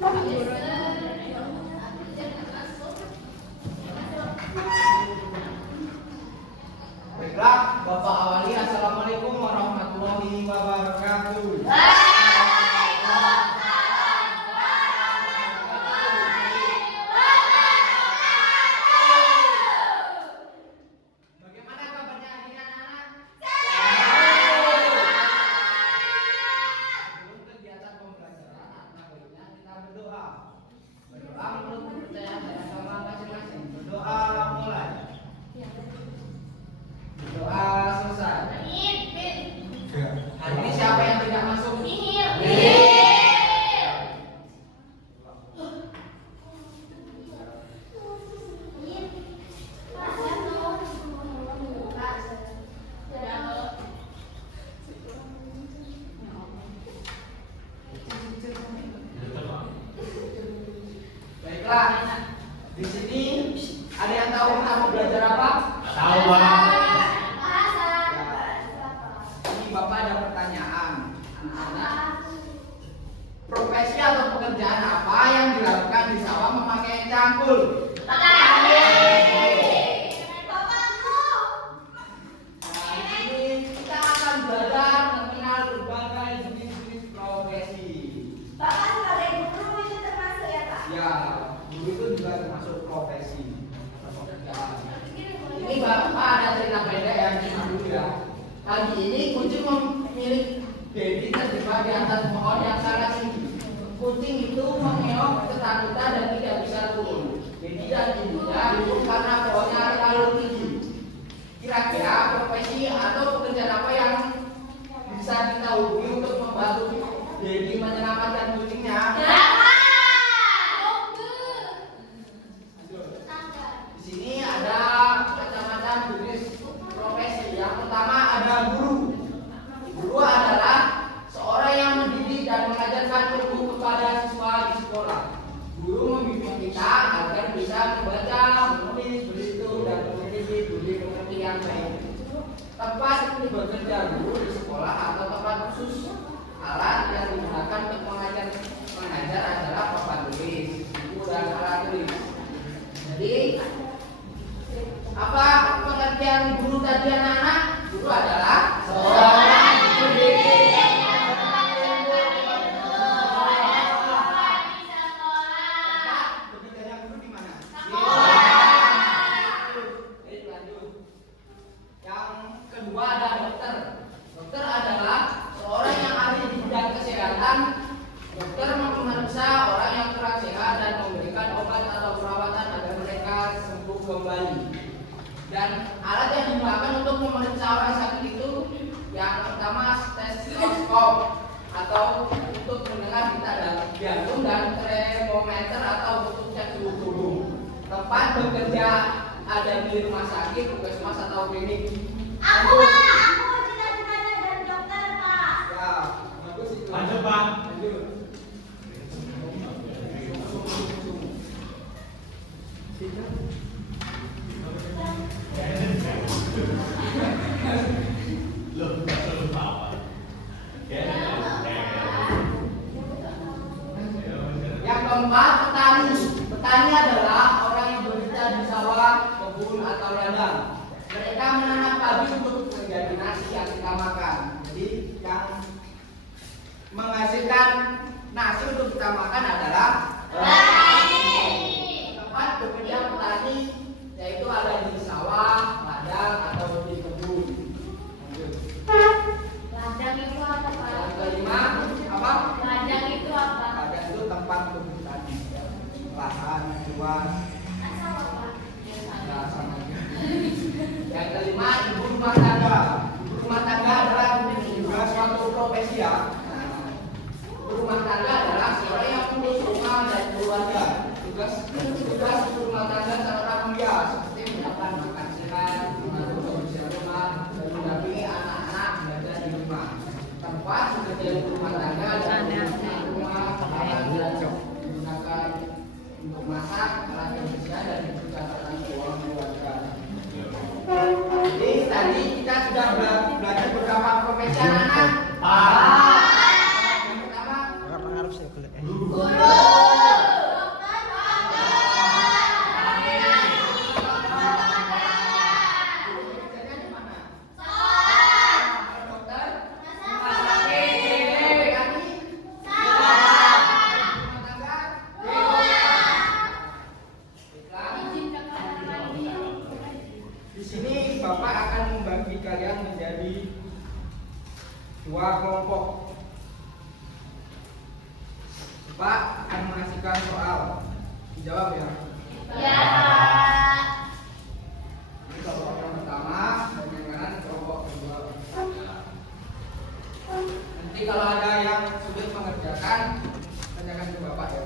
Baiklah, Bapak awali. Assalamualaikum warahmatullahi wabarakatuh. Bagaimana kabarnya hari ini anak-anak? Sebelum kegiatan pembelajaran, alangkah baiknya kita berdoa. Berdoa menurut kepercayaan dan agama masing-masing. Berdoa mulai. Doa selesai. Hari ini siapa yang tidak masuk? Baiklah, di sini ada yang tahu kita mau belajar apa? Tahu, Pak. Ini Bapak ada pertanyaan, anak-anak. Profesi atau pekerjaan apa yang dilakukan di sawah memakai cangkul? Nah, di sini kita akan belajar mengenal berbagai jenis-jenis profesi. Ya, guru itu juga termasuk profesi atau pekerjaan. Ini Bapak ada cerita pendek yang dulu ya. Pagi ini kucing memilih baby terjebak di atas pohon yang sangat tinggi. Kucing itu mengeok ketakutan dan tidak bisa turun. Baby dan ibunya hidup karena pohonnya terlalu tinggi. Kira-kira profesi atau pekerjaan apa yang bisa kita hubungi untuk membantu baby menyelamatkan kucingnya? Di sini ada macam-macam jenis profesi. Yang pertama ada guru. Guru adalah seorang yang mendidik dan mengajarkan ilmu kepada siswa di sekolah. Guru membimbing kita agar bisa membaca, menulis, berhitung, dan memiliki budi pekerti yang baik. Tempat bekerja guru di sekolah atau tempat khusus. Alat yang digunakan untuk mengajar adalah papan tulis, buku, dan alat tulis. Jadi apa pengertian guru tadi anak-anak? Guru adalah seorang pendidik. Bekerjanya guru di mana? Lanjut. Yang kedua ada dokter. Dokter adalah seorang yang ahli di bidang kesehatan. Dokter memeriksa orang yang kurang sehat dan memberikan obat atau perawatan agar mereka sembuh kembali. Dan alat yang digunakan untuk memeriksa orang sakit itu yang pertama stetoskop atau untuk mendengar detak jantung dan termometer atau untuk cek suhu tubuh. Tempat bekerja ada di rumah sakit, puskesmas atau klinik. Aku cita-citanya jadi dokter, Pak. Ya, bagus itu. Lanjut, Pak. Lanjut. Yang keempat, petani. Petani adalah orang yang bekerja di sawah, kebun, atau ladang. Mereka menanam padi untuk menjadi nasi yang kita makan. Jadi yang menghasilkan nasi untuk kita makan adalah tempat bekerja petani, yaitu ada di sawah, ladang, atau di kebun. Lanjut. Ladang itu apa, Pak? Yang kelima, apa? Ladang itu apa? Ladang itu tempat bertani, lahan, luas. Asal apa? Yang kelima, ibu rumah tangga. Ibu rumah tangga adalah juga suatu profesi ya. Ibu rumah tangga adalah seorang yang mengurus rumah dan keluarga. Tugas ibu rumah tangga sangatlah mulia, seperti menyiapkan makan sehat, mengatur kebersihan rumah, dan mendampingi anak-anak belajar di rumah. Tempat bekerja ibu rumah tangga adalah rumah, kamar, dan digunakan untuk masak, alat kebersihan, dan pencatatan keuangan keluarga. Jadi tadi kita sudah belajar beberapa profesi anak-anak. Yang pertama, Harap saya Guru. yang mengasihkan soal. Dijawab ya. Ya, Pak. Ini kelompok yang pertama dan yang kanan kelompok kedua. Nanti kalau ada yang sulit mengerjakan, tanyakan ke Bapak ya.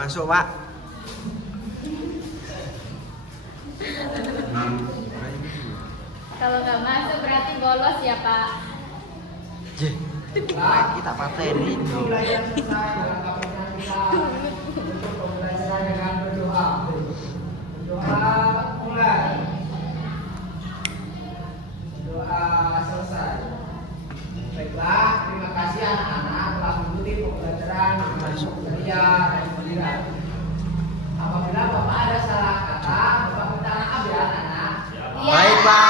masuk, Pak. Kalau nggak masuk berarti bolos ya, Pak. Jeh, kita pateni. Untuk belajar selesai dalam kapasitas kita untuk pembelajaran dengan berdoa. Berdoa mulai. Doa selesai. Baiklah, terima kasih anak-anak telah mengikuti pembelajaran dengan ceria dan gembira. Apabila Bapak ada salah kata, Bapak minta maaf ya anak-anak. Ya. Baik, Pak.